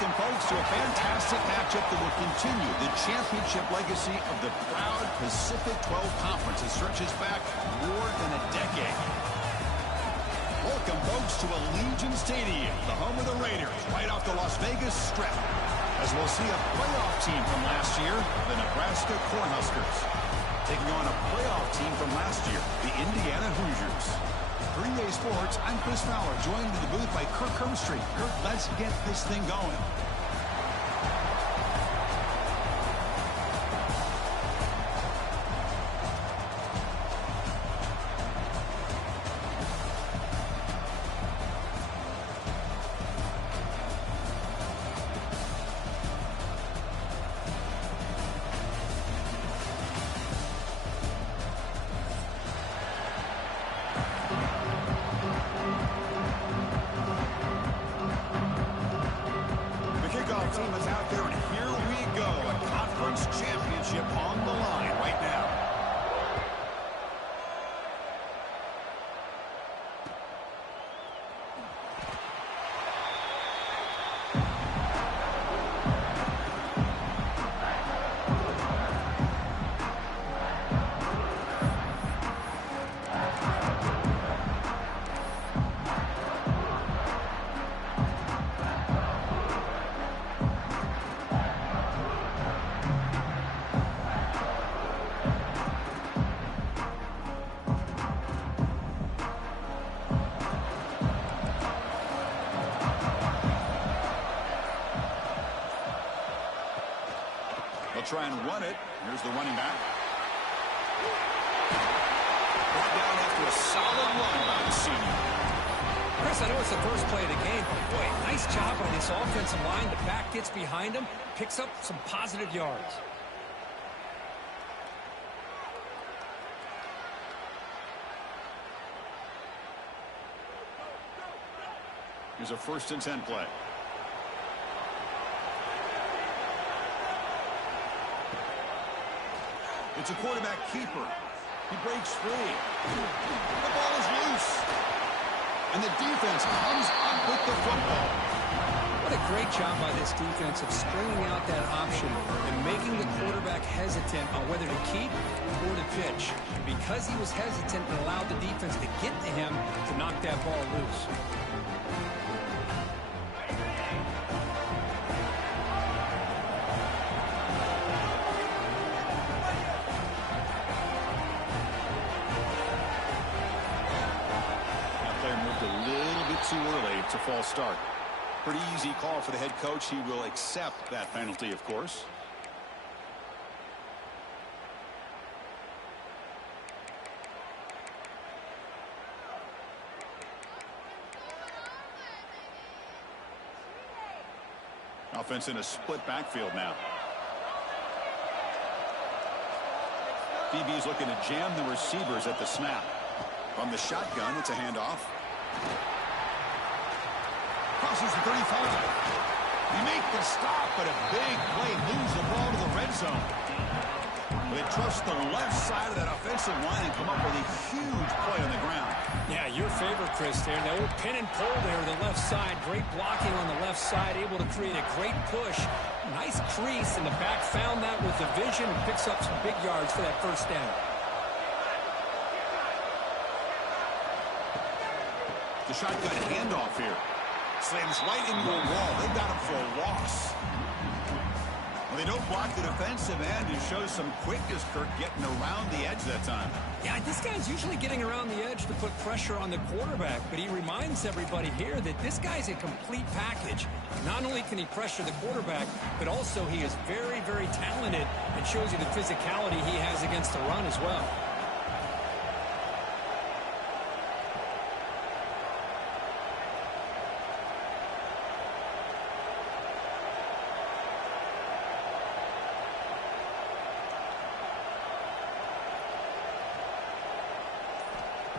Welcome, folks, to a fantastic matchup that will continue the championship legacy of the proud Pacific 12 Conference that stretches back more than a decade. Welcome, folks, to Allegiant Stadium, the home of the Raiders, right off the Las Vegas Strip, as we'll see a playoff team from last year, the Nebraska Cornhuskers, taking on a playoff team from last year, the Indiana Hoosiers. Green Bay Sports, I'm Chris Fowler, joined in the booth by Kirk Herbstreit. Kirk, let's get this thing going. Team is out there, and here we go. A conference championship on the line right now. They'll try and run it. Here's the running back. Brought down after a solid run by the senior. Chris, I know it's the first play of the game, but boy, nice job by this offensive line. The back gets behind him, picks up some positive yards. Here's a 1st and 10 play. It's a quarterback keeper. He breaks free. The ball is loose. And the defense comes up with the football. What a great job by this defense of stringing out that option and making the quarterback hesitant on whether to keep or to pitch. Because he was hesitant and allowed the defense to get to him to knock that ball loose. Too early. It's a false start. Pretty easy call for the head coach. He will accept that penalty, of course. Offense in a split backfield now. DB's looking to jam the receivers at the snap. From the shotgun, it's a handoff. Crosses the 35. They make the stop, but a big play moves the ball to the red zone. They trust the left side of that offensive line and come up with a huge play on the ground. Yeah, your favorite, Chris, there. The old pin and pull there, the left side. Great blocking on the left side, able to create a great push. Nice crease, and the back found that with the vision and picks up some big yards for that 1st down. The shotgun handoff here. Slams right into a wall. They've got him for a loss. Well, they don't block the defensive end and show some quickness, Kirk, getting around the edge that time. Yeah, this guy's usually getting around the edge to put pressure on the quarterback, but he reminds everybody here that this guy's a complete package. Not only can he pressure the quarterback, but also he is very, very talented and shows you the physicality he has against the run as well.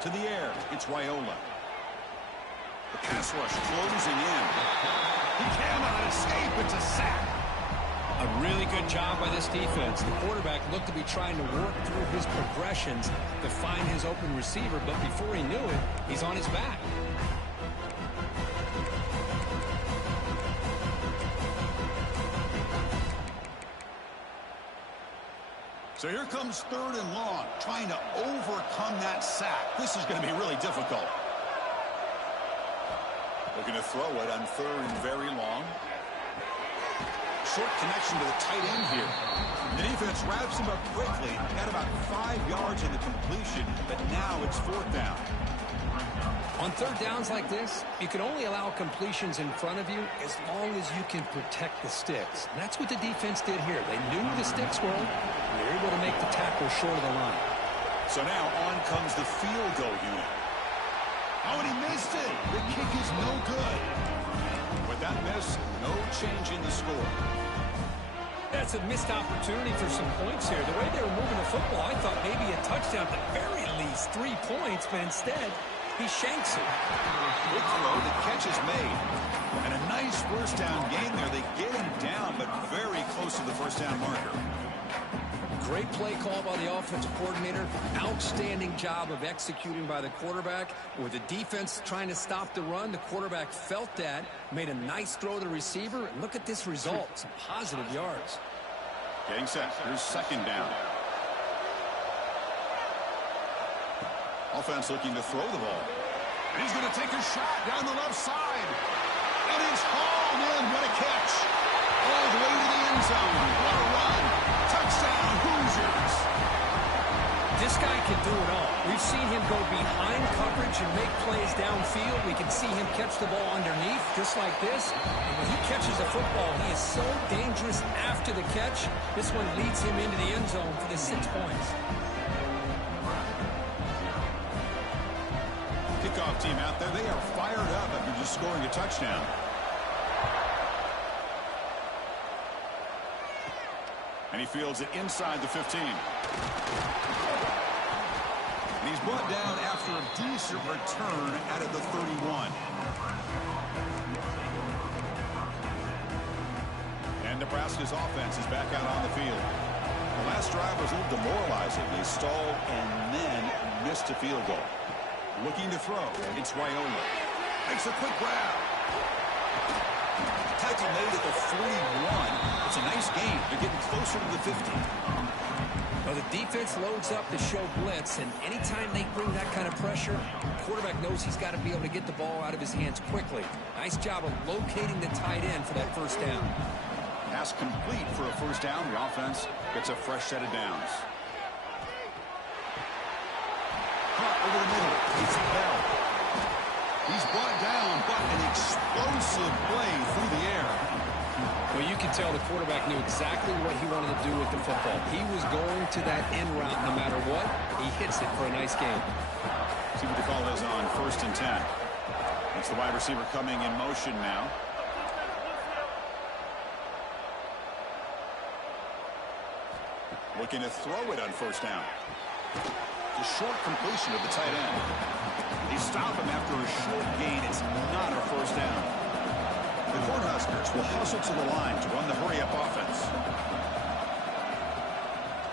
To the air, it's Raiola. The pass rush closing in. He cannot escape. It's a sack. A really good job by this defense. The quarterback looked to be trying to work through his progressions to find his open receiver, but before he knew it, he's on his back. So here comes 3rd and long, trying to overcome that sack. This is going to be really difficult. Looking to throw it on 3rd and very long. Short connection to the tight end here. The defense wraps him up quickly. Had about 5 yards in the completion, but now it's 4th down. On 3rd downs like this, you can only allow completions in front of you as long as you can protect the sticks. And that's what the defense did here. They knew the sticks were, and they were able to make the tackle short of the line. So now on comes the field goal unit. Oh, and he missed it. The kick is no good. With that miss, no change in the score. That's a missed opportunity for some points here. The way they were moving the football, I thought maybe a touchdown, at the very least 3 points, but instead, he shanks it. Good throw, the catch is made. And a nice 1st down gain there. They get him down, but very close to the 1st down marker. Great play call by the offensive coordinator. Outstanding job of executing by the quarterback. With the defense trying to stop the run, the quarterback felt that, made a nice throw to the receiver, and look at this result. Some positive yards. Getting set. Here's 2nd down. Offense looking to throw the ball. And he's going to take a shot down the left side. And he's hauled in. What a catch. All the way to the end zone. What a run. Touchdown, Hoosiers. This guy can do it all. We've seen him go behind coverage and make plays downfield. We can see him catch the ball underneath, just like this. And when he catches a football, he is so dangerous after the catch. This one leads him into the end zone for the 6 points. Kickoff team out there, they are fired up after just scoring a touchdown. And he fields it inside the 15. And he's brought down after a decent return out of the 31. And Nebraska's offense is back out on the field. The last drive was a little demoralizing. They stalled and then missed a field goal. Looking to throw. It's Raiola. Makes a quick grab. Tackle made at the 41. It's a nice gain. They're getting closer to the 50. Well, the defense loads up to show blitz, and anytime they bring that kind of pressure, the quarterback knows he's got to be able to get the ball out of his hands quickly. Nice job of locating the tight end for that 1st down. Pass complete for a 1st down. The offense gets a fresh set of downs. Over the middle, it's Bell. He's brought down, but an explosive play through the air. Well, you can tell the quarterback knew exactly what he wanted to do with the football. He was going to that end route no matter what. He hits it for a nice gain. See what the call is on 1st and 10. It's the wide receiver coming in motion now. Looking to throw it on 1st down. A short completion of the tight end. They stop him after a short gain. It's not a 1st down. The Cornhuskers will hustle to the line to run the hurry-up offense.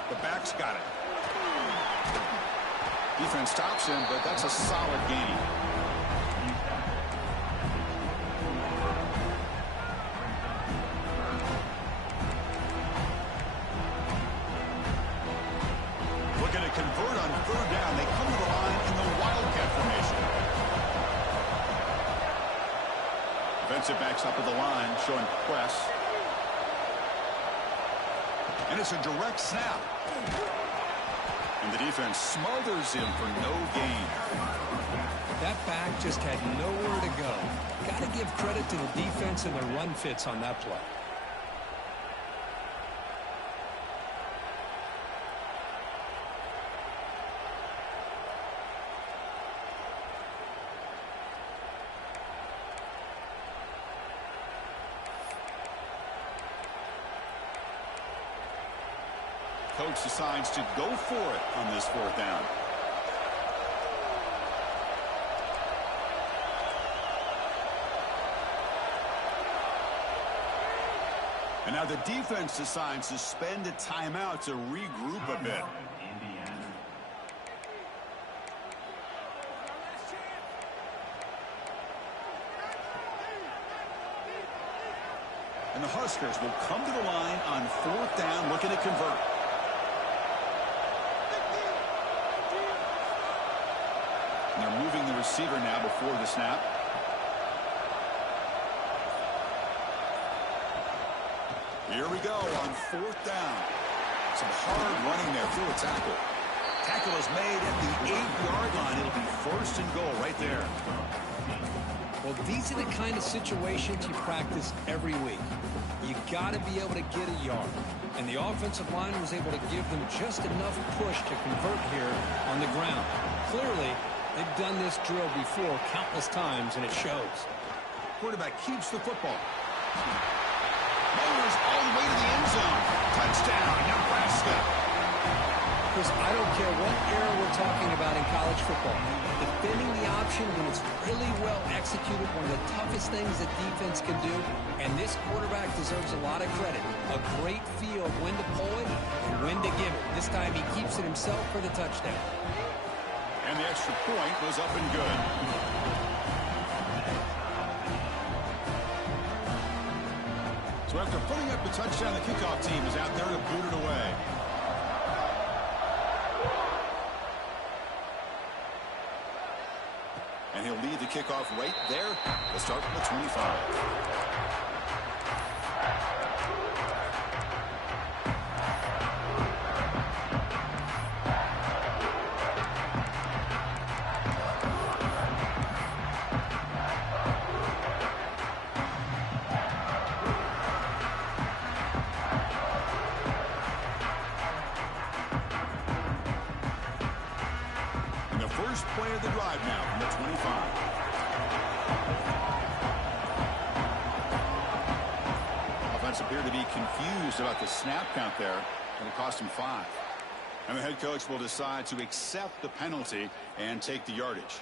The back's got it. Defense stops him, but that's a solid gain. Looking to convert on 3rd down. They come to the line in the Wildcat formation. Defensive backs up at the line, showing press. And it's a direct snap. And the defense smothers him for no gain. That back just had nowhere to go. Got to give credit to the defense and the run fits on that play. Coach decides to go for it on this 4th down. And now the defense decides to spend a timeout to regroup a bit. And the Huskers will come to the line on 4th down, looking to convert. receiver now before the snap. Here we go on 4th down. Some hard running there through a tackle. Tackle is made at the 8-yard line. It'll be 1st and goal right there. Well, these are the kind of situations you practice every week. You got to be able to get a yard. And the offensive line was able to give them just enough push to convert here on the ground. Clearly, they've done this drill before countless times, and it shows. Quarterback keeps the football. Mowers all the way to the end zone. Touchdown, Nebraska. Chris, I don't care what era we're talking about in college football. Defending the option when it's really well executed, one of the toughest things that defense can do, and this quarterback deserves a lot of credit. A great feel of when to pull it and when to give it. This time he keeps it himself for the touchdown. And the extra point was up and good. So after putting up the touchdown, the kickoff team is out there to boot it away. And he'll lead the kickoff right there. They'll start from the 25. First play of the drive now from the 25. Offense appeared to be confused about the snap count there, and it cost him 5. And the head coach will decide to accept the penalty and take the yardage.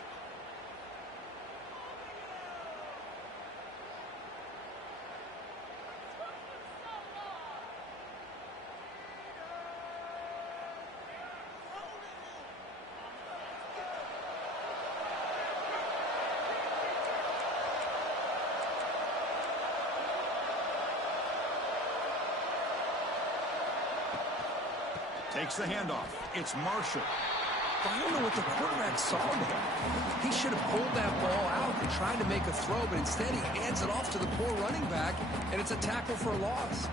Takes the handoff. It's Marshall. I don't know what the quarterback saw there. He should have pulled that ball out and tried to make a throw, but instead he hands it off to the poor running back, and it's a tackle for a loss.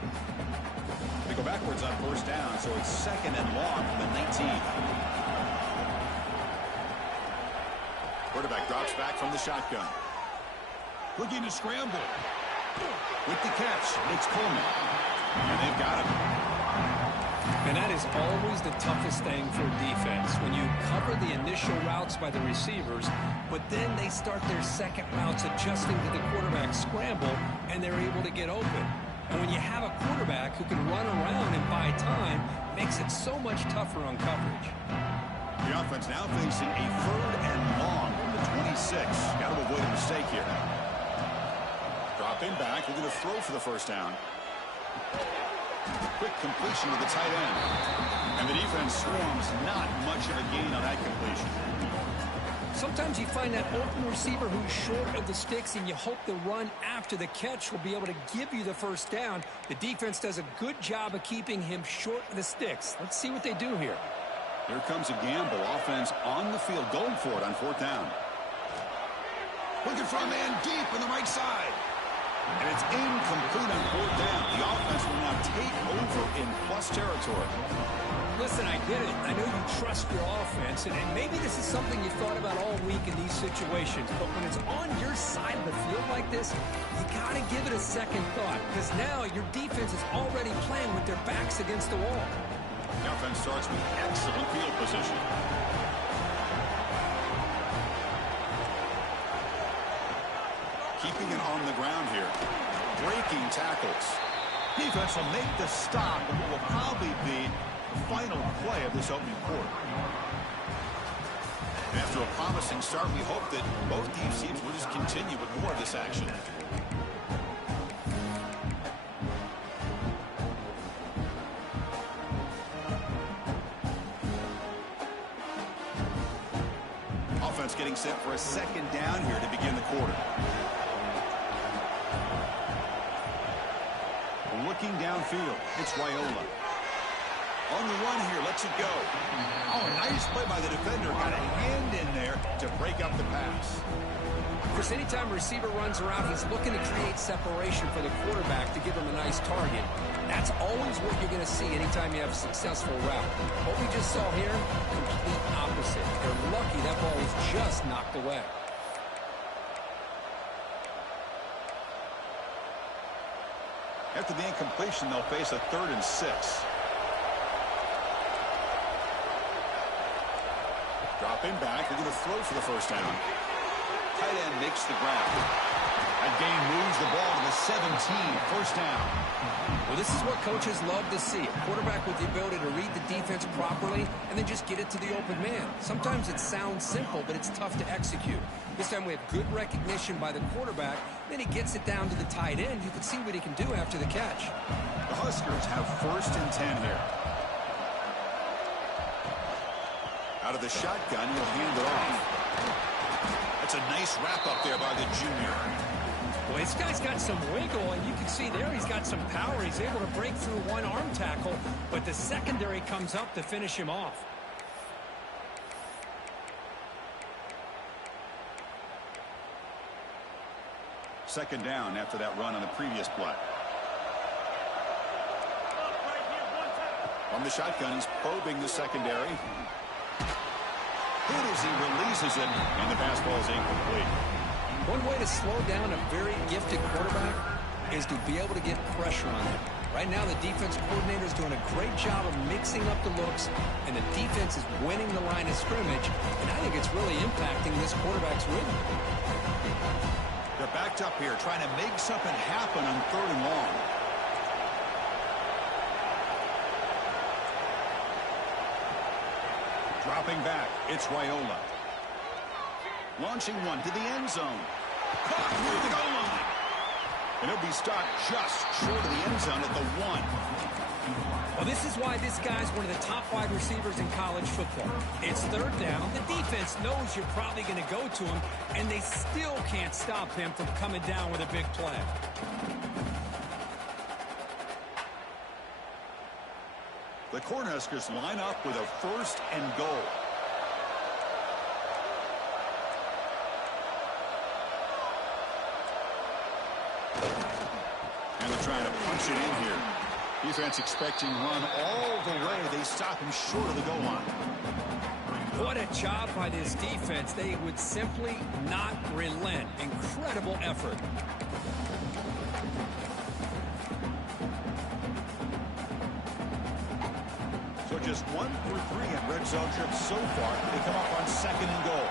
They go backwards on 1st down, so it's 2nd and long from the 19. Quarterback drops back from the shotgun. Looking to scramble. With the catch, it's Coleman. And they've got him. And that is always the toughest thing for defense, when you cover the initial routes by the receivers, but then they start their second routes adjusting to the quarterback scramble, and they're able to get open. And when you have a quarterback who can run around and buy time, makes it so much tougher on coverage. The offense now facing a 3rd and long from the 26. Got to avoid a mistake here. Drop in back, looking to throw for the 1st down. Quick completion to the tight end. And the defense swarms, not much of a gain on that completion. Sometimes you find that open receiver who's short of the sticks, and you hope the run after the catch will be able to give you the 1st down. The defense does a good job of keeping him short of the sticks. Let's see what they do here. Here comes a gamble. Offense on the field, going for it on 4th down. Looking for a man deep on the right side. And it's incomplete on 4th down. The offense will now take over in plus territory. Listen, I get it. I know you trust your offense, and maybe this is something you thought about all week in these situations, but when it's on your side of the field like this, you got to give it a second thought, because now your defense is already playing with their backs against the wall. The offense starts with excellent field position. Keeping it on the ground here. Breaking tackles. Defense will make the stop of what will probably be the final play of this opening quarter. And after a promising start, we hope that both these teams will just continue with more of this action. Offense getting set for a 2nd down here to begin the quarter. Looking downfield, it's Raiola. On the run here, lets it go. Oh, nice play by the defender. Got a hand in there to break up the pass. Chris, anytime a receiver runs around, he's looking to create separation for the quarterback to give him a nice target. That's always what you're going to see anytime you have a successful route. What we just saw here, complete opposite. They're lucky that ball was just knocked away. After the incompletion, they'll face a 3rd and 6. Dropping back, they're going to throw for the first down. Tight end makes the grab. That gain moves the ball to the 17, first down. Well, this is what coaches love to see. A quarterback with the ability to read the defense properly and then just get it to the open man. Sometimes it sounds simple, but it's tough to execute. This time we have good recognition by the quarterback. Then he gets it down to the tight end. You can see what he can do after the catch. The Huskers have 1st and 10 here. Out of the shotgun, he'll hand it off. That's a nice wrap-up there by the junior. Well, this guy's got some wiggle, and you can see there he's got some power. He's able to break through one arm tackle, but the secondary comes up to finish him off. Second down after that run on the previous play. From the shotgun, he's probing the secondary. Good as he releases it, and the pass ball is incomplete. One way to slow down a very gifted quarterback is to be able to get pressure on him. Right now, the defense coordinator is doing a great job of mixing up the looks, and the defense is winning the line of scrimmage, and I think it's really impacting this quarterback's rhythm. They're backed up here, trying to make something happen on 3rd and long. Dropping back, it's Raiola. Launching one to the end zone. Caught through the goal line. And he'll be stopped just short of the end zone at the 1. Well, this is why this guy's one of the top wide receivers in college football. It's 3rd down. The defense knows you're probably going to go to him, and they still can't stop him from coming down with a big play. The Cornhuskers line up with a 1st and goal. And they're trying to punch it in here. Defense expecting run all the way. They stop him short of the goal line. What a job by this defense. They would simply not relent. Incredible effort. So just 1 for 3 in red zone trips so far. They come up on 2nd and goal.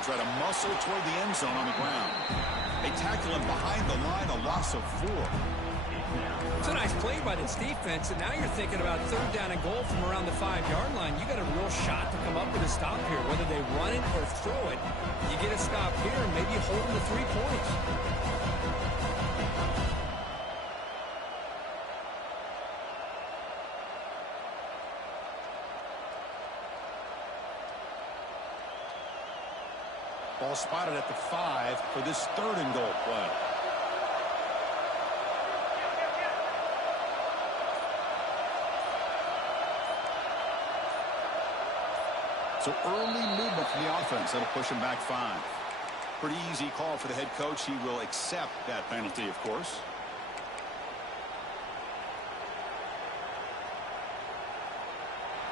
Try to muscle toward the end zone on the ground. They tackle him behind the line, a loss of 4. It's a nice play by this defense, and now you're thinking about 3rd down and goal from around the 5-yard line. You got a real shot to come up with a stop here, whether they run it or throw it. You get a stop here, and maybe you hold them to 3 points. Ball spotted at the 5 for this 3rd and goal play. So early movement from the offense. That'll push him back 5. Pretty easy call for the head coach. He will accept that penalty, of course.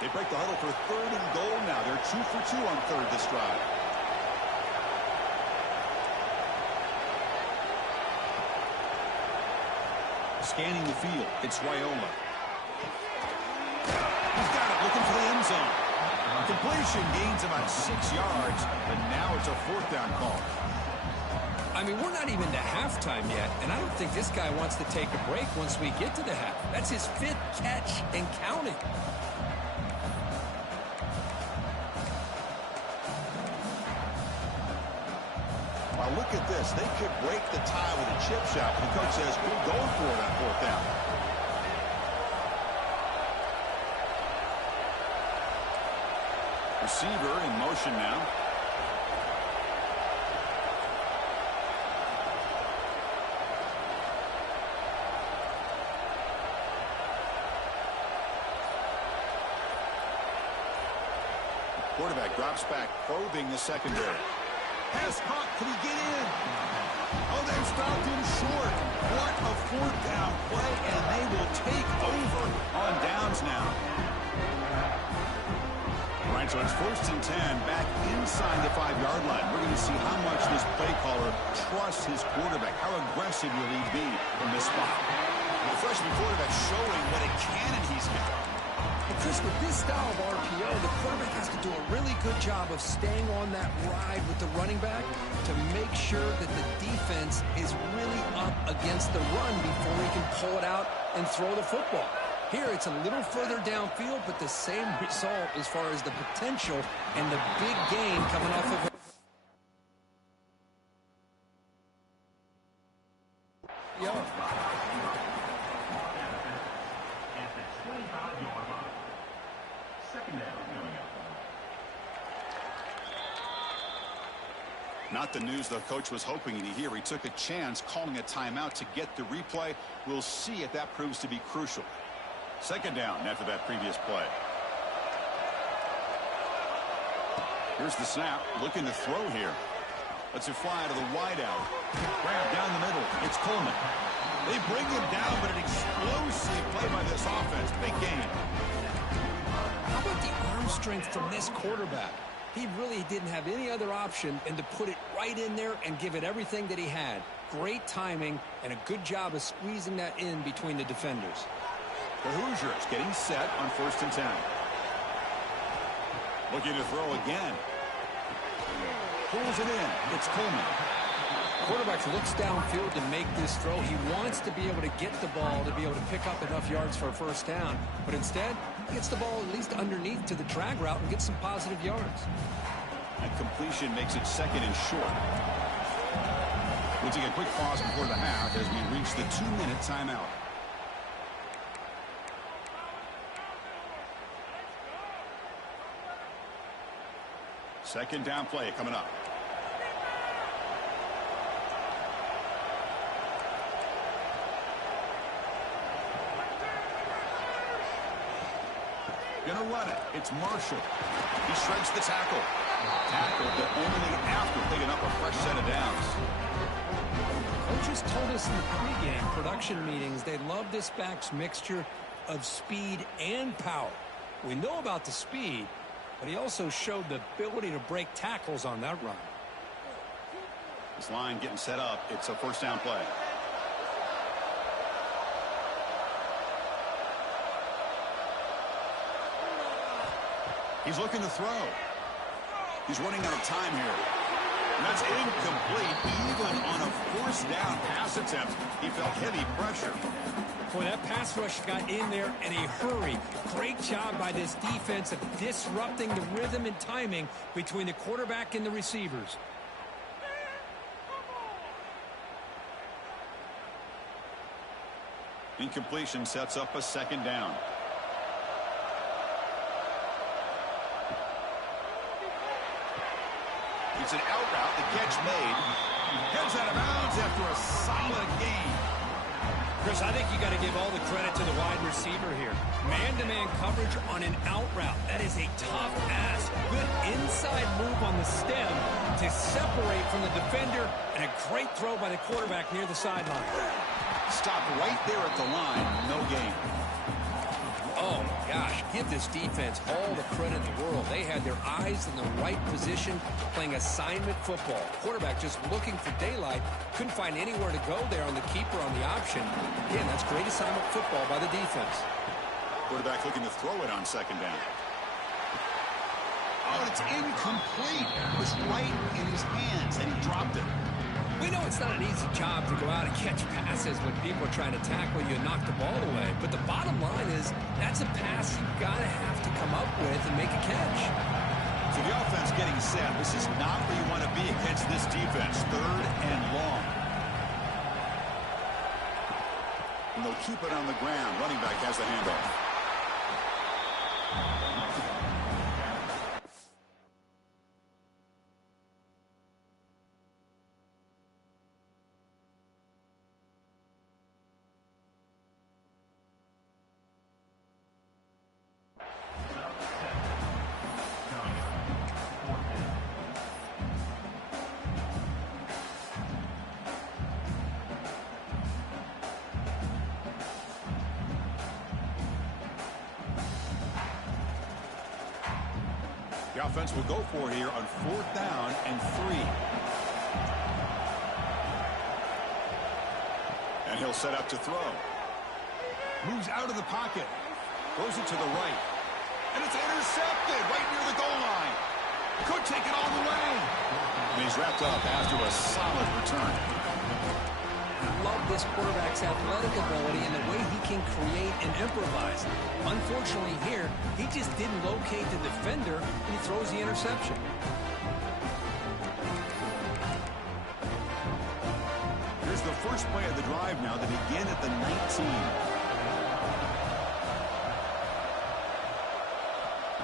They break the huddle for 3rd and goal now. They're 2 for 2 on 3rd this drive. Scanning the field, it's Raiola. He's got it, looking for the end zone. Completion gains about 6 yards, but now it's a 4th down call. I mean, we're not even to halftime yet, and I don't think this guy wants to take a break once we get to the half. That's his 5th catch and counting. Well, look at this. They could break the tie with a chip shot, but the coach says, we're going for it on 4th down. Receiver in motion now. quarterback drops back, probing the secondary. Pass caught. Can he get in? Oh, they stopped him short. What a fourth down play, and they will take over on downs now. All right, so it's 1st and 10, back inside the 5-yard line. We're going to see how much this play caller trusts his quarterback. How aggressive will he be from this spot? The freshman quarterback showing what a cannon he's got. Well, Chris, with this style of RPO, the quarterback has to do a really good job of staying on that ride with the running back to make sure that the defense is really up against the run before he can pull it out and throw the football. Here, it's a little further downfield, but the same result as far as the potential and the big gain coming off of it. Not the news the coach was hoping to hear. He took a chance calling a timeout to get the replay. We'll see if that proves to be crucial. 2nd down after that previous play. Here's the snap. Looking to throw here. Lets it fly to the wideout. Grab down the middle. It's Coleman. They bring him down, but an explosive play by this offense. Big game. How about the arm strength from this quarterback? He really didn't have any other option than to put it right in there and give it everything that he had. Great timing and a good job of squeezing that in between the defenders. The Hoosiers getting set on 1st and 10. Looking to throw again. Pulls it in. It's Coleman. Quarterback looks downfield to make this throw. He wants to be able to get the ball to be able to pick up enough yards for a 1st down. But instead, he gets the ball at least underneath to the drag route and gets some positive yards. That completion makes it 2nd and short. We'll take a quick pause before the half as we reach the 2-minute timeout. Second down play coming up. Gonna run it. It's Marshall. He shreds the tackle. Tackled, but only after picking up a fresh set of downs. Coaches told us in the pregame production meetings they love this back's mixture of speed and power. We know about the speed, but he also showed the ability to break tackles on that run. This line getting set up. It's a 1st down play. He's looking to throw. He's running out of time here. And that's incomplete. Even on a 4th down pass attempt, he felt heavy pressure. Boy, that pass rush got in there in a hurry. Great job by this defense of disrupting the rhythm and timing between the quarterback and the receivers. Incompletion sets up a 2nd down. It's an out route. The catch made. Heads out of bounds after a solid gain. Chris, I think you got to give all the credit to the wide receiver here. Man-to-man coverage on an out route. That is a tough ask. Good inside move on the stem to separate from the defender, and a great throw by the quarterback near the sideline. Stop right there at the line. No gain. Oh, my gosh. Give this defense all the credit in the world. They had their eyes in the right position, playing assignment football. Quarterback just looking for daylight. Couldn't find anywhere to go there on the keeper on the option. Again, that's great assignment football by the defense. Quarterback looking to throw it on 2nd down. Oh, it's incomplete. It was right in his hands, and he dropped it. We know it's not an easy job to go out and catch passes when people are trying to tackle you and knock the ball away. But the bottom line is that's a pass you've got to have to come up with and make a catch. So the offense getting set. This is not where you want to be against this defense. 3rd and long. And they'll keep it on the ground. Running back has the handoff. The offense will go for here on 4th down and 3. And he'll set up to throw. Moves out of the pocket. Throws it to the right. And it's intercepted right near the goal line. Could take it all the way. And he's wrapped up after a solid return. I love this quarterback's athletic ability and the way he can create and improvise. Unfortunately here, he just didn't locate the defender and he throws the interception. Here's the first play of the drive now. They begin at the 19.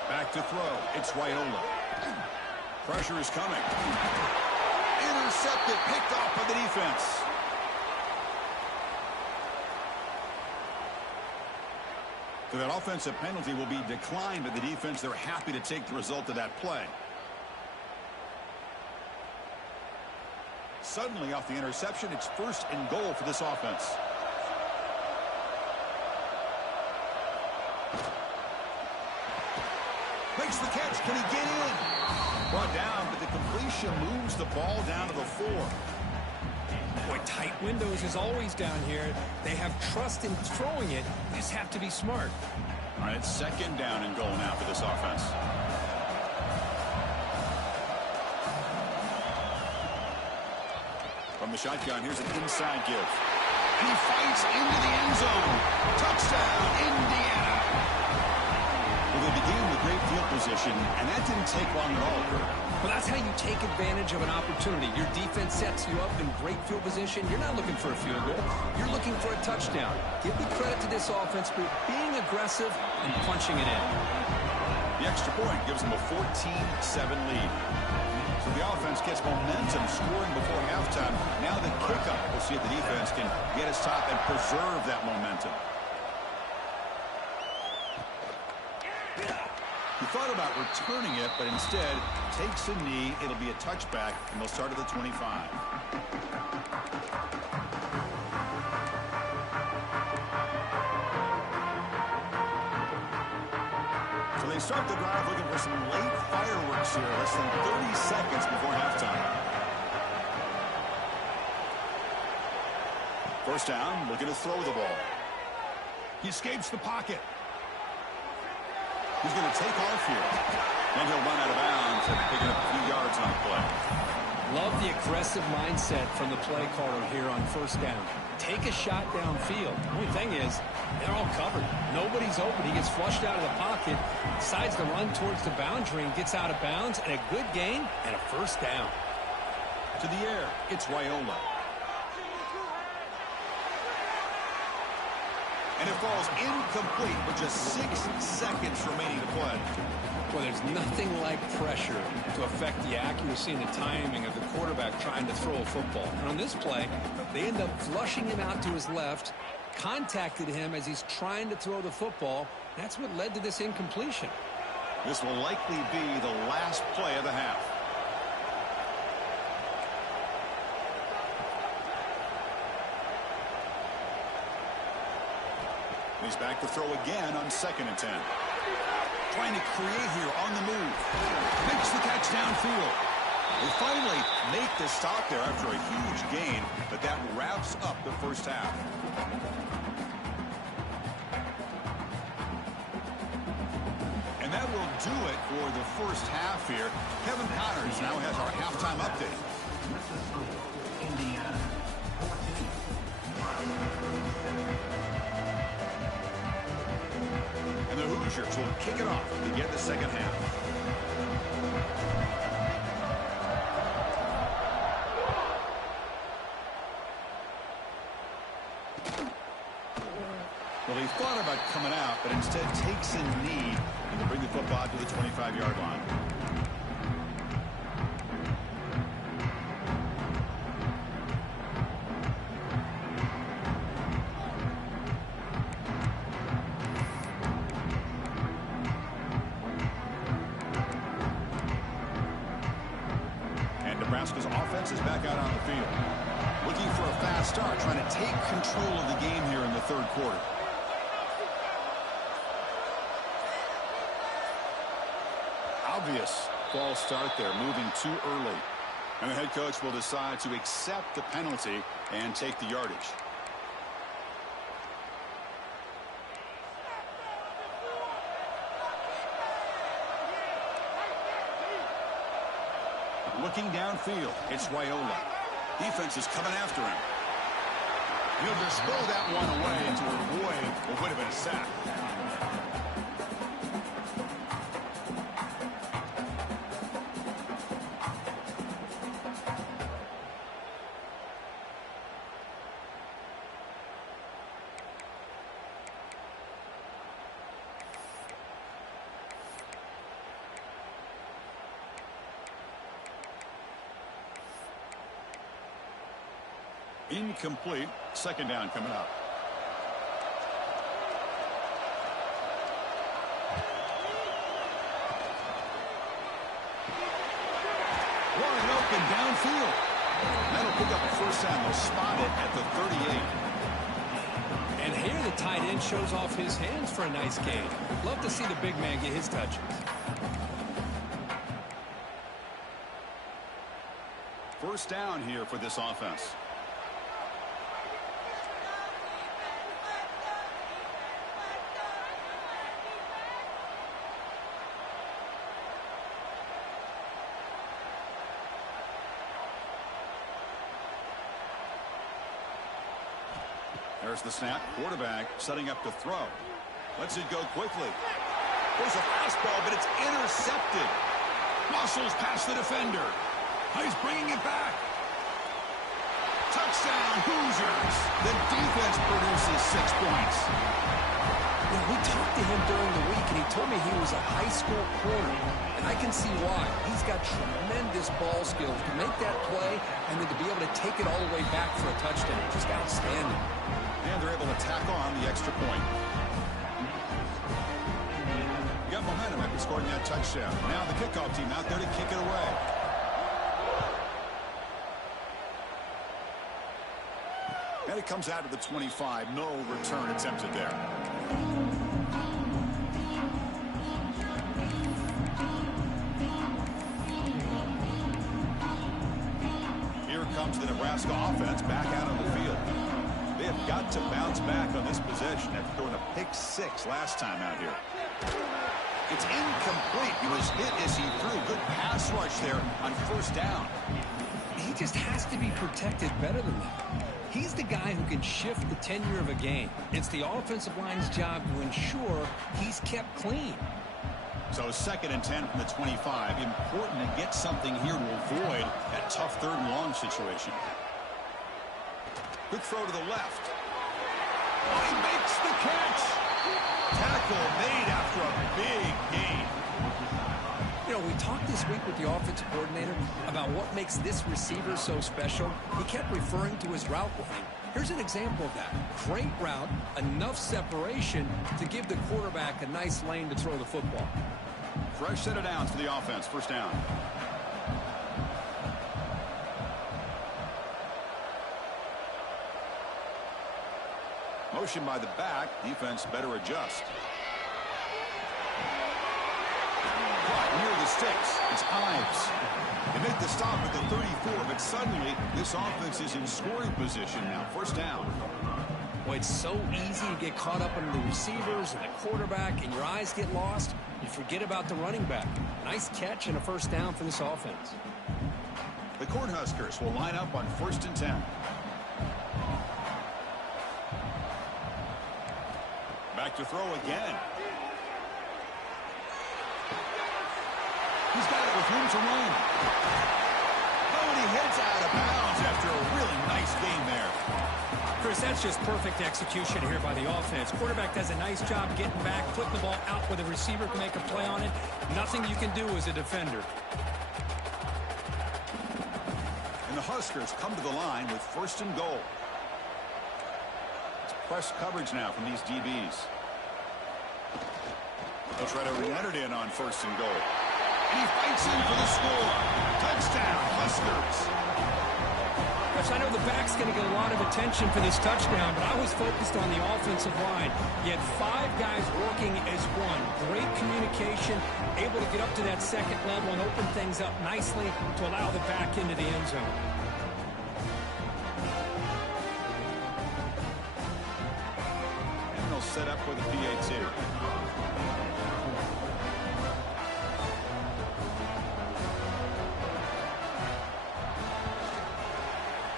Back to throw. It's Raiola. Pressure is coming. Intercepted, picked off by the defense. So that offensive penalty will be declined by the defense. They're happy to take the result of that play. Suddenly off the interception, it's 1st and goal for this offense. Makes the catch. Can he get in? Brought down, but the completion moves the ball down to the 4. Boy, tight windows is always down here. They have trust in throwing it. They just have to be smart. All right, it's 2nd down and goal now for this offense. From the shotgun, here's an inside give. And he fights into the end zone. Touchdown, Indiana. Well, they began with great field position, and that didn't take long at all, Kurt. Well, that's how you take advantage of an opportunity. Your defense sets you up in great field position. You're not looking for a field goal. You're looking for a touchdown. Give the credit to this offense for being aggressive and punching it in. The extra point gives them a 14-7 lead. So the offense gets momentum scoring before halftime. Now the kickoff. We'll see if the defense can get his top and preserve that momentum. He thought about returning it, but instead takes a knee. It'll be a touchback, and they'll start at the 25. So they start the drive looking for some late fireworks here, less than 30 seconds before halftime. First down, looking to throw the ball. He escapes the pocket. He's going to take off here. And he'll run out of bounds after picking up a few yards on the play. Love the aggressive mindset from the play caller here on 1st down. Take a shot downfield. The only thing is, they're all covered. Nobody's open. He gets flushed out of the pocket, decides to run towards the boundary and gets out of bounds, and a good gain and a 1st down. To the air, it's Raiola. And it falls incomplete with just 6 seconds remaining to play. Well, there's nothing like pressure to affect the accuracy and the timing of the quarterback trying to throw a football. And on this play, they end up flushing him out to his left, contacted him as he's trying to throw the football. That's what led to this incompletion. This will likely be the last play of the half. He's back to throw again on 2nd and 10. Trying to create here on the move. Makes the catch downfield. They finally make the stop there after a huge gain, but that wraps up the first half. And that will do it for the first half here. Kevin Connors now has our halftime update. Indiana. And the Hoosiers will kick it off to get the second half. Well, he thought about coming out, but instead takes a knee and to bring the football to the 25-yard line. Nebraska's offense is back out on the field. Looking for a fast start, trying to take control of the game here in the third quarter. Obvious false start there, moving too early. And the head coach will decide to accept the penalty and take the yardage. Looking downfield, it's Raiola. Defense is coming after him. He'll just throw that one away to avoid what would have been a sack. Incomplete. Second down coming up. Wide open downfield. That'll pick up a first down. They'll spot it at the 38. And here the tight end shows off his hands for a nice gain. Love to see the big man get his touches. First down here for this offense. There's the snap. Quarterback setting up to throw. Lets it go quickly. There's a fastball, but it's intercepted. Muscles past the defender. He's bringing it back. Touchdown, Hoosiers. The defense produces 6 points. You know, we talked to him during the week, and he told me he was a high school corner. And I can see why. He's got tremendous ball skills to make that play and then to be able to take it all the way back for a touchdown. Just outstanding. And they're able to tack on the extra point. Got momentum after scoring that touchdown. Now the kickoff team out there to kick it away. And it comes out of the 25. No return attempted there. Here comes the Nebraska offense back out on the field. They have got to bounce back on this possession after throwing a pick-6 last time out here. It's incomplete. He was hit as he threw. Good pass rush there on first down. He just has to be protected better than that. He's the guy who can shift the tenure of a game. It's the offensive line's job to ensure he's kept clean. So 2nd and 10 from the 25. Important to get something here to avoid that tough 3rd and long situation. Quick throw to the left. Oh, he makes the catch. Tackle made after a big gain. You know, we talked this week with the offensive coordinator about what makes this receiver so special. He kept referring to his route running. Here's an example of that. Great route, enough separation to give the quarterback a nice lane to throw the football. Fresh set of downs for the offense. First down. Motion by the back. Defense better adjust. Caught near the sticks. It's Ives. They make the stop at the 34, but suddenly this offense is in scoring position now. First down. Well, it's so easy to get caught up under the receivers and the quarterback, and your eyes get lost. You forget about the running back. Nice catch and a first down for this offense. The Cornhuskers will line up on 1st and 10. Back to throw again. He's got it with room to run. Oh, and he heads out of bounds after a really nice game there. Chris, that's just perfect execution here by the offense. Quarterback does a nice job getting back, putting the ball out where the receiver can make a play on it. Nothing you can do as a defender. And the Huskers come to the line with 1st and goal. It's press coverage now from these DBs. They'll try to run it in on 1st and goal. And he fights in for the score. Touchdown, Huskers. A Josh, I know the back's going to get a lot of attention for this touchdown, but I was focused on the offensive line. You had 5 guys working as one. Great communication, able to get up to that second level and open things up nicely to allow the back into the end zone. And they'll set up with a PAT.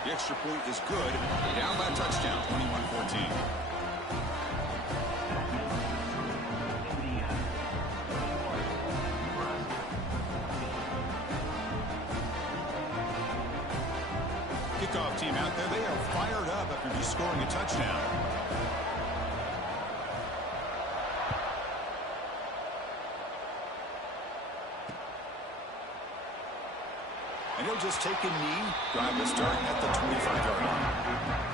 The extra point is good. Down by a touchdown, 21-14. Kickoff team out there. They are fired up after just scoring a touchdown. And he'll just take a knee, drive the start at the 25-yard line.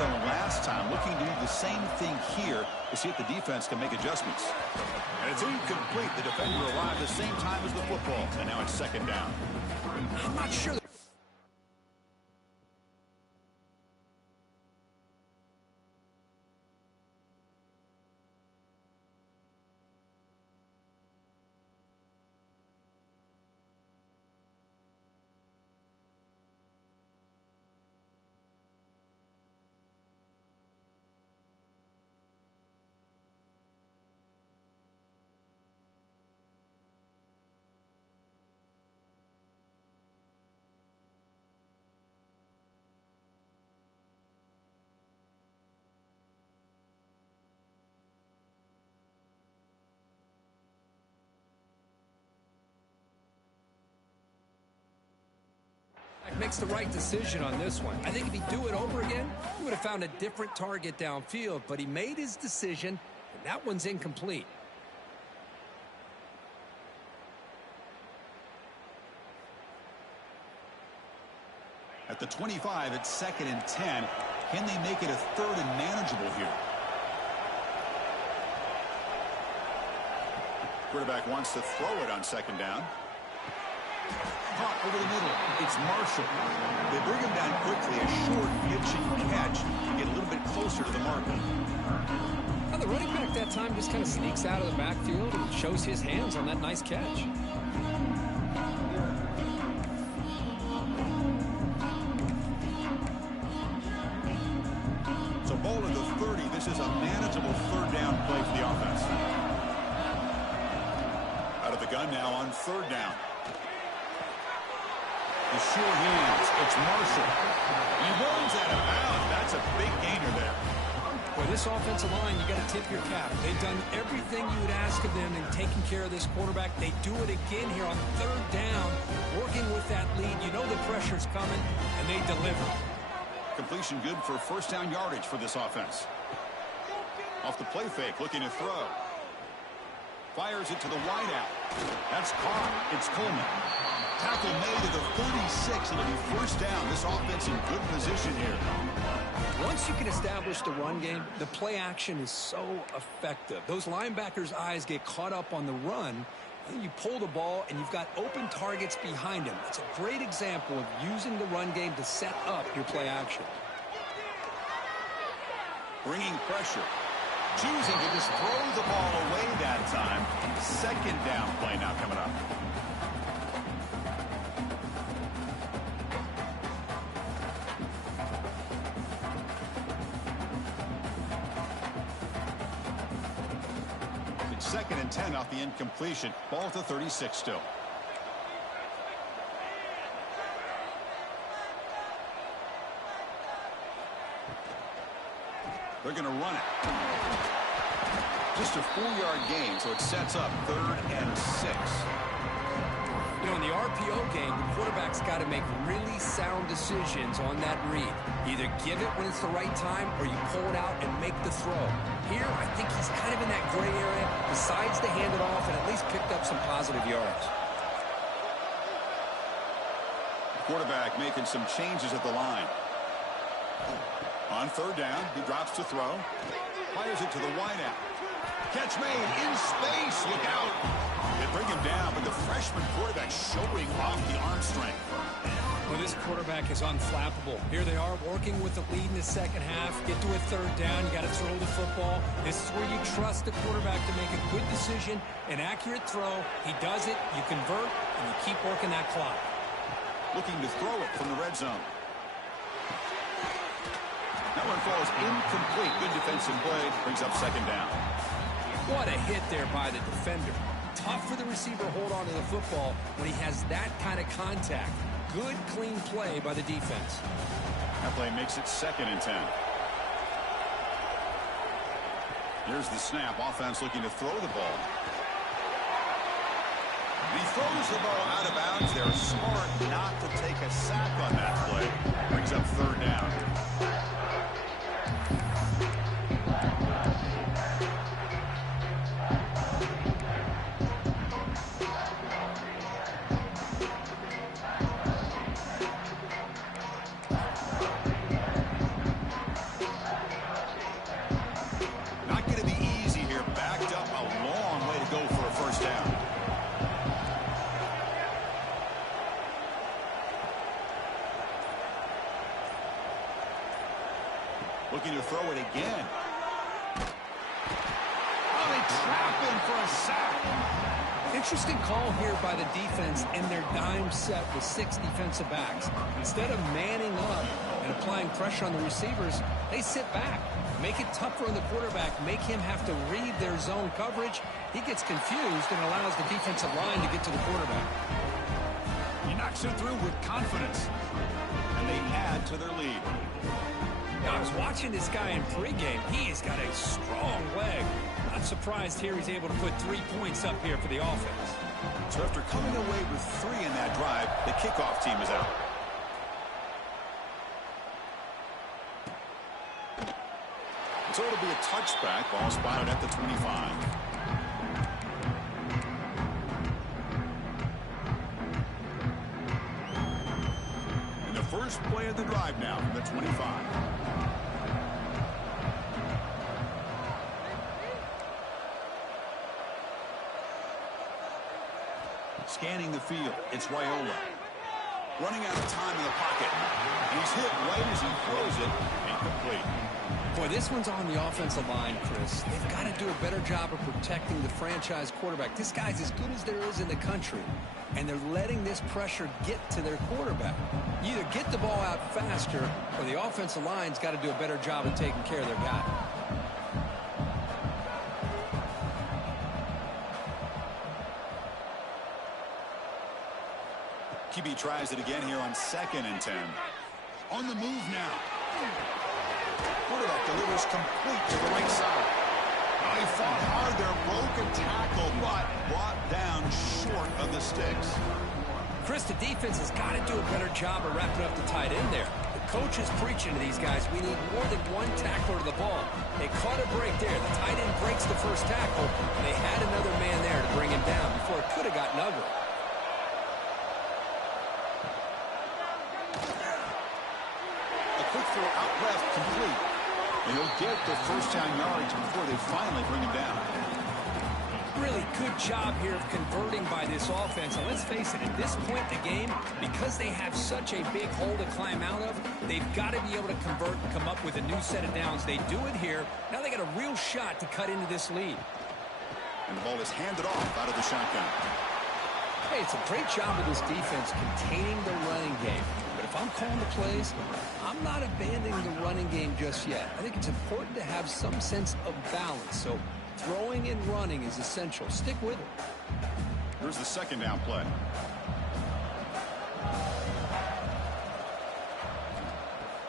end zone last time, looking to do the same thing here to see if the defense can make adjustments. And it's incomplete. The defender arrived the same time as the football, and now it's second down. I'm not sure. Makes the right decision on this one. I think if he'd do it over again, he would have found a different target downfield, but he made his decision, and that one's incomplete. At the 25, it's second and 10. Can they make it a third and manageable here? Quarterback wants to throw it on second down. Caught over the middle. It's Marshall. They bring him down quickly. A short pitching catch to get a little bit closer to the marker. Now the running back that time just kind of sneaks out of the backfield and shows his hands on that nice catch. So ball at the 30. This is a manageable third down play for the offense. Out of the gun now on third down. The sure hands. It's Marshall. He runs out of bounds. That's a big gainer there. For this offensive line, you got to tip your cap. They've done everything you would ask of them in taking care of this quarterback. They do it again here on third down, working with that lead. You know the pressure's coming, and they deliver. Completion good for first down yardage for this offense. Off the play fake, looking to throw. Fires it to the wideout. That's caught. It's Coleman. Tackle made to the 36. It'll be first down. This offense in good position here. Once you can establish the run game, the play action is so effective. Those linebackers' eyes get caught up on the run, and you pull the ball, and you've got open targets behind him. It's a great example of using the run game to set up your play action. Bringing pressure. Choosing to just throw the ball away that time. Second down play now coming up. It's second and 10 off the incompletion. Ball to 36 still. They're going to run it. Just a 4-yard gain, so it sets up third and 6. You know, in the RPO game, the quarterback's got to make really sound decisions on that read. Either give it when it's the right time, or you pull it out and make the throw. Here, I think he's kind of in that gray area, decides to hand it off and at least picked up some positive yards. Quarterback making some changes at the line. On third down, he drops to throw. Fires it to the wideout. Catch made in space. Look out. They bring him down, but the freshman quarterback showing off the arm strength. Well, this quarterback is unflappable. Here they are working with the lead in the second half. Get to a third down. You got to throw the football. This is where you trust the quarterback to make a good decision, an accurate throw. He does it. You convert, and you keep working that clock. Looking to throw it from the red zone. That one falls incomplete. Good defensive play. Brings up second down. What a hit there by the defender. Tough for the receiver to hold on to the football when he has that kind of contact. Good, clean play by the defense. That play makes it second and 10. Here's the snap. Offense looking to throw the ball. And he throws the ball out of bounds. They're smart not to take a sack on that play. Brings up third down. Looking to throw it again. Oh, they trap him for a sack. Interesting call here by the defense in their dime set with 6 defensive backs. Instead of manning up and applying pressure on the receivers, they sit back. Make it tougher on the quarterback. Make him have to read their zone coverage. He gets confused and allows the defensive line to get to the quarterback. He knocks it through with confidence. And they add to their lead. I was watching this guy in pregame. He has got a strong leg. Not surprised here he's able to put 3 points up here for the offense. So after coming away with 3 in that drive, the kickoff team is out. So it'll be a touchback. Ball spotted at the 25. And the first play of the drive now from the 25. Scanning the field, it's Raiola. Running out of time in the pocket. And he's hit right as he throws it. Incomplete. Boy, this one's on the offensive line, Chris. They've got to do a better job of protecting the franchise quarterback. This guy's as good as there is in the country, and they're letting this pressure get to their quarterback. You either get the ball out faster, or the offensive line's got to do a better job of taking care of their guy. QB tries it again here on 2nd and 10. On the move now. Quarterback delivers complete to the right side. Oh, he fought hard there, broke a tackle, but brought down short of the sticks. Chris, the defense has got to do a better job of wrapping up the tight end there. The coach is preaching to these guys, we need more than one tackler to the ball. They caught a break there. The tight end breaks the first tackle, and they had another man there to bring him down before it could have gotten ugly. Quick throw out left, complete. And he'll get the first down yardage before they finally bring him down. Really good job here of converting by this offense. And let's face it, at this point in the game, because they have such a big hole to climb out of, they've got to be able to convert and come up with a new set of downs. They do it here. Now they got a real shot to cut into this lead. And the ball is handed off out of the shotgun. Hey, it's a great job of this defense containing the running game. But if I'm calling the plays, I'm not abandoning the running game just yet. I think it's important to have some sense of balance. So throwing and running is essential. Stick with it. Here's the 2nd down play.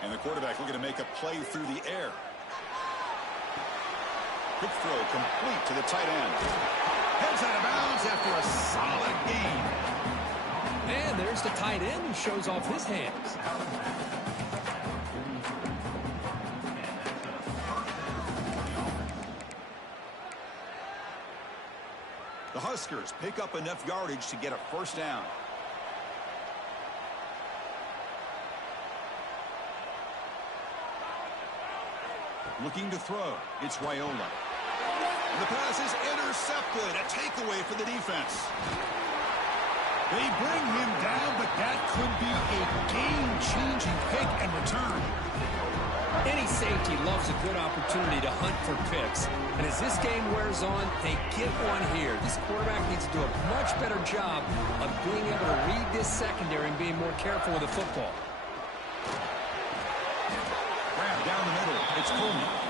And the quarterback looking to make a play through the air. Quick throw complete to the tight end. Heads out of bounds after a solid gain. And there's the tight end who shows off his hands. The Huskers pick up enough yardage to get a first down. Looking to throw. It's Raiola. The pass is intercepted. A takeaway for the defense. They bring him down, but that could be a game-changing pick and return. Any safety loves a good opportunity to hunt for picks. And as this game wears on, they get one here. This quarterback needs to do a much better job of being able to read this secondary and being more careful with the football. Grab down the middle. It's Coleman.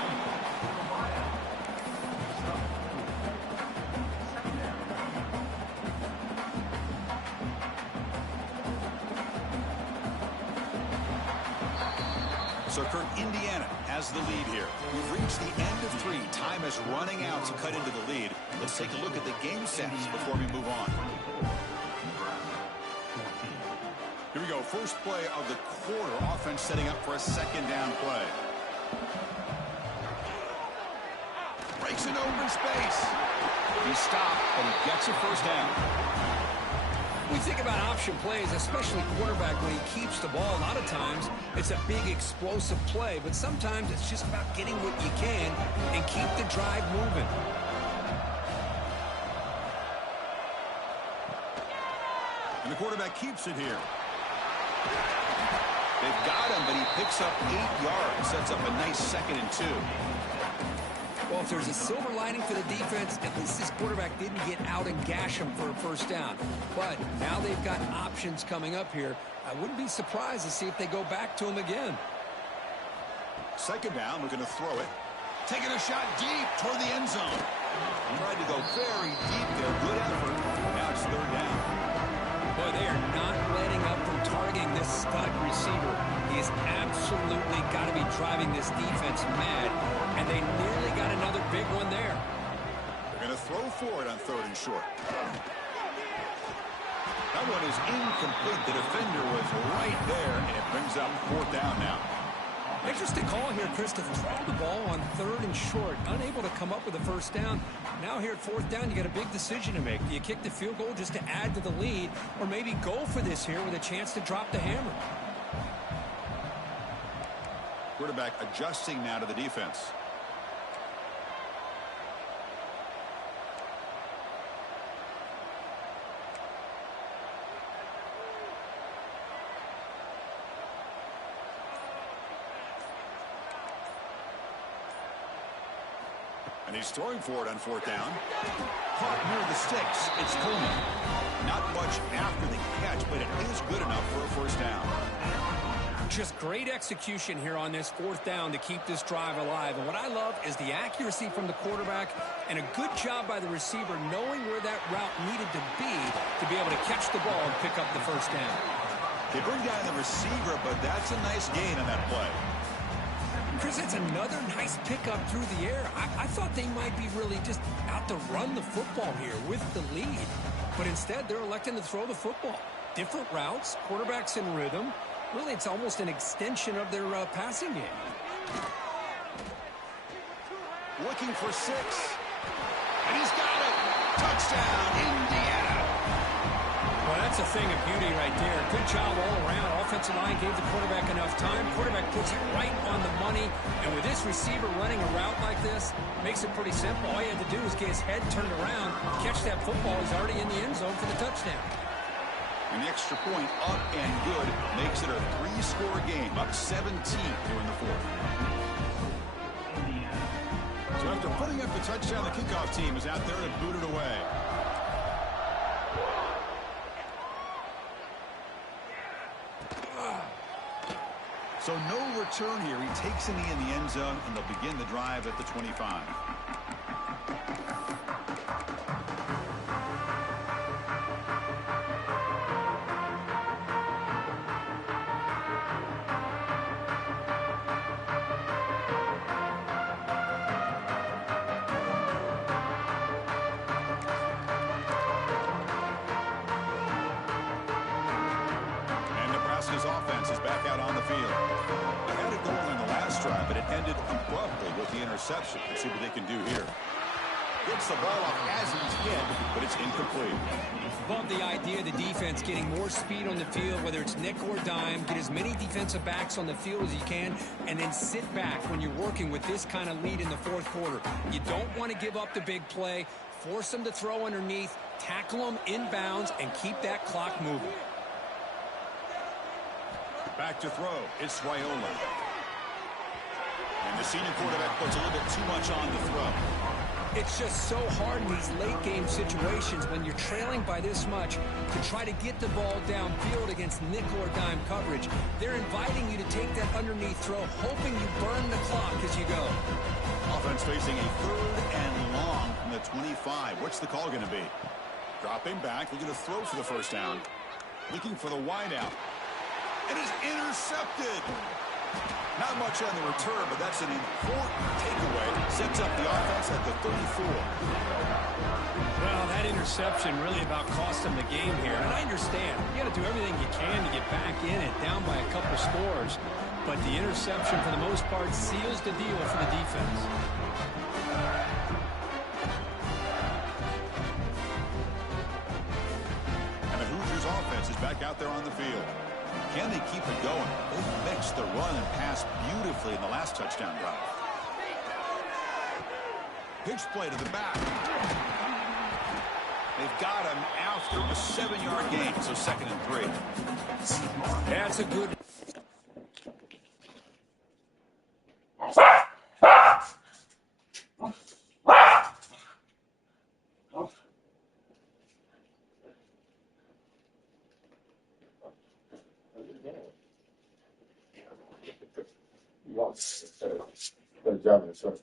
So Kurt, Indiana has the lead here. We've reached the end of 3. Time is running out to cut into the lead. Let's take a look at the game stats before we move on. Here we go. First play of the quarter. Offense setting up for a 2nd down play. Breaks an open space. He stopped, but he gets a first down. We think about option plays, especially quarterback, when he keeps the ball. A lot of times, it's a big explosive play, but sometimes it's just about getting what you can and keep the drive moving. And the quarterback keeps it here. They've got him, but he picks up 8 yards. Sets up a nice 2nd and 2. Well, if there's a silver lining for the defense, at least this quarterback didn't get out and gash him for a first down. But now they've got options coming up here. I wouldn't be surprised to see if they go back to him again. 2nd down, looking to throw it. Taking a shot deep toward the end zone. Tried to go very deep there. Good effort. Now it's 3rd down. Boy, they are not letting up from targeting this stud receiver. He has absolutely got to be driving this defense mad, and they nearly got another big one there. They're going to throw for it on 3rd and short. That one is incomplete. The defender was right there, and it brings up 4th down now. Interesting call here, Chris, to throw the ball on 3rd and short. Unable to come up with a first down. Now here at 4th down, you got a big decision to make. Do you kick the field goal just to add to the lead, or maybe go for this here with a chance to drop the hammer? Quarterback adjusting now to the defense. And he's throwing for it on 4th down. Caught near the sticks. It's Coleman. Not much after the catch, but it is good enough for a first down. Just great execution here on this 4th down to keep this drive alive. And what I love is the accuracy from the quarterback and a good job by the receiver knowing where that route needed to be able to catch the ball and pick up the first down. They bring down the receiver, but that's a nice gain on that play. Chris, it's another nice pickup through the air. I thought they might be really just out to run the football here with the lead. But instead, they're electing to throw the football. Different routes, quarterbacks in rhythm. Really, it's almost an extension of their passing game. Looking for 6. And he's got it. Touchdown, Indiana. Well, that's a thing of beauty right there. Good job all around. Offensive line gave the quarterback enough time. Quarterback puts it right on the money. And with this receiver running a route like this, makes it pretty simple. All you had to do was get his head turned around, catch that football. He's already in the end zone for the touchdown. An extra point up and good makes it a 3-score game, up 17 here in the 4th. So after putting up the touchdown, the kickoff team is out there to boot it away. So no return here. He takes a knee in the end zone, and they'll begin the drive at the 25. Nebraska's offense is back out on the field. They had it going on the last drive, but it ended abruptly with the interception. Let's see what they can do here. Gets the ball off as he's hit, but it's incomplete. Love the idea of the defense getting more speed on the field, whether it's nickel or dime. Get as many defensive backs on the field as you can, and then sit back when you're working with this kind of lead in the 4th quarter. You don't want to give up the big play. Force them to throw underneath, tackle them inbounds, and keep that clock moving. Back to throw. It's Raiola. And the senior quarterback puts a little bit too much on the throw. It's just so hard in these late-game situations when you're trailing by this much to try to get the ball downfield against nickel or dime coverage. They're inviting you to take that underneath throw, hoping you burn the clock as you go. Offense facing a 3rd and long from the 25. What's the call going to be? Dropping back, looking to throw for the first down. Looking for the wideout. It is intercepted. Not much on the return, but that's an important takeaway. Sets up the offense at the 34. Well, that interception really about cost them the game here. And I understand. You got to do everything you can to get back in it, down by a couple scores. But the interception, for the most part, seals the deal for the defense. And the Hoosiers offense is back out there on the field. Can they keep it going? They mixed the run and pass beautifully in the last touchdown drive. Pitch play to the back. They've got him after a 7-yard gain, so 2nd and 3. That's a good Good job, sir.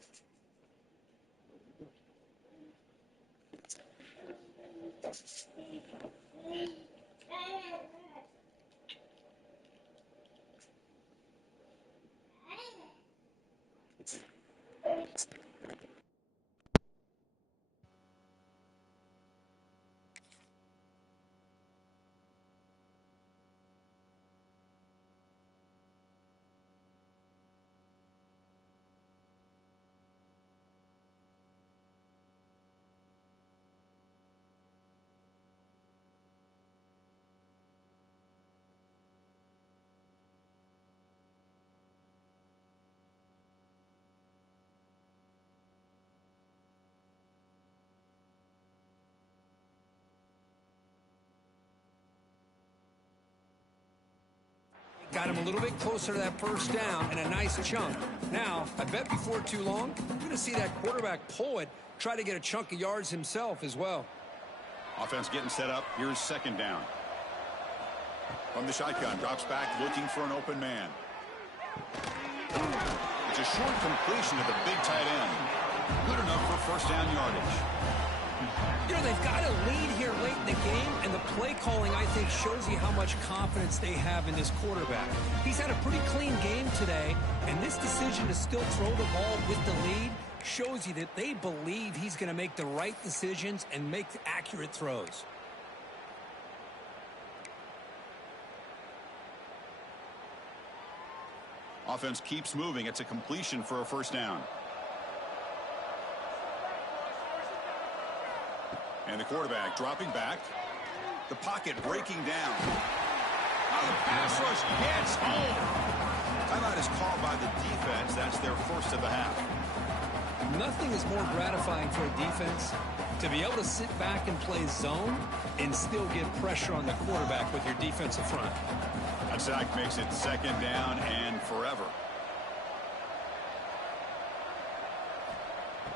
Got him a little bit closer to that first down and a nice chunk. Now, I bet before too long, we're going to see that quarterback pull it, try to get a chunk of yards himself as well. Offense getting set up. Here's second down. From the shotgun, drops back looking for an open man. It's a short completion to the big tight end. Good enough for first down yardage. You know, they've got a lead here late in the game, and the play calling, I think, shows you how much confidence they have in this quarterback. He's had a pretty clean game today, and this decision to still throw the ball with the lead shows you that they believe he's going to make the right decisions and make accurate throws. Offense keeps moving. It's a completion for a first down. And the quarterback dropping back. The pocket breaking down. Oh, the pass rush gets home. Timeout is called by the defense. That's their first of the half. Nothing is more gratifying for a defense to be able to sit back and play zone and still get pressure on the quarterback with your defensive front. That sack makes it second down and forever.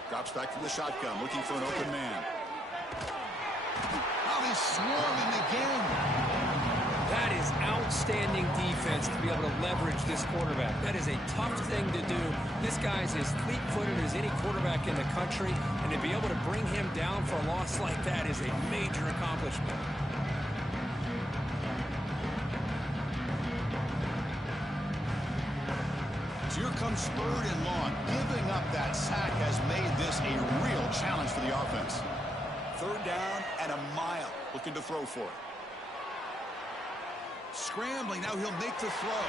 Drops back to the shotgun, looking for an open man. Oh, he's swarming again. That is outstanding defense to be able to leverage this quarterback. That is a tough thing to do. This guy's as fleet-footed as any quarterback in the country, and to be able to bring him down for a loss like that is a major accomplishment. So here comes third and long. Giving up that sack has made this a real challenge for the offense. Third down and a mile. Looking to throw for it. Scrambling. Now he'll make the throw.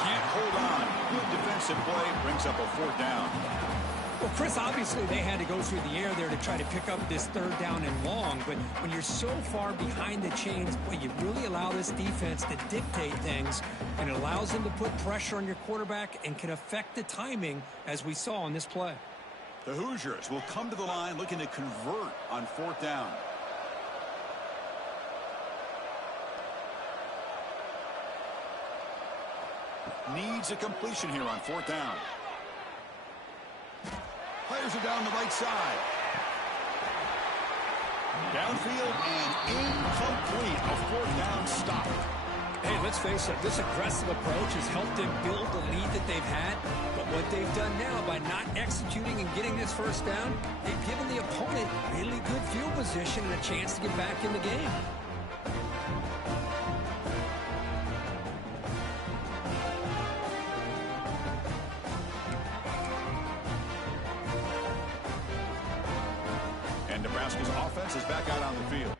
Can't hold on. Good defensive play. Brings up a fourth down. Well, Chris, obviously they had to go through the air there to try to pick up this third down and long. But when you're so far behind the chains, boy, you really allow this defense to dictate things. And it allows them to put pressure on your quarterback and can affect the timing, as we saw on this play. The Hoosiers will come to the line looking to convert on fourth down. Needs a completion here on fourth down. Players are down the right side. Downfield and incomplete. A fourth down stop. Hey, let's face it, this aggressive approach has helped them build the lead that they've had. But what they've done now by not executing and getting this first down, they've given the opponent really good field position and a chance to get back in the game. And Nebraska's offense is back out on the field.